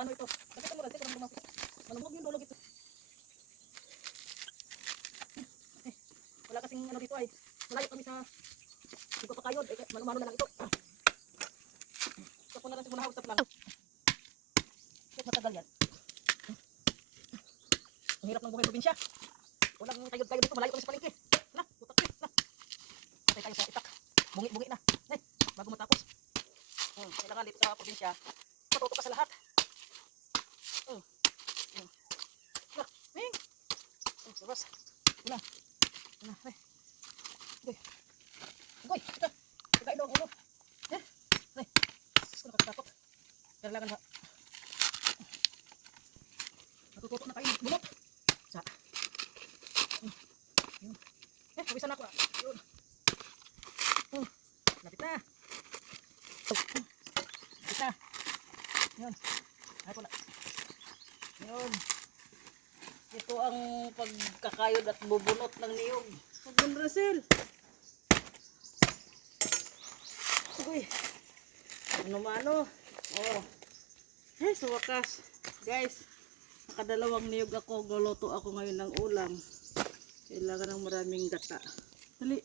mano ito. Kasi mo rin, kasi kung malumog yung dulog ito. Wala kasing ano dito ay, malayo kami sa dito pa kayo, mano-mano na lang ito. Tapos na lang siguro hausap lang. Kahit matagal yan. Ang hirap ng buhay probinsya. Walang kayod-kayod dito, malayo kami sa palengke. Hala, putak eh. Hala. Patay tayo sa itak. Bungi-bungi na. Bago matapos. Kailangan dito sa probinsya, matuto ka sa lahat. Sabas. Wala. Wala. Goy. Goy. Ito. Pagkain daw ang ulo. Gusto nakakatakot. Kailangan ba? Natututo na kayo. Bunot. Sa. Pawisan ako. Yun. Lapit na. Lapit na. Yun. Ay ko na. Yun. Ito ang pagkakayod at bubunot ng niyog. Pagkun Russell. Uy. Ano-mano. Oh. Sa wakas. Guys. Nakadalawang niyog ako. Guluto ako ngayon ng ulam. Kailangan ng maraming gata. Dali.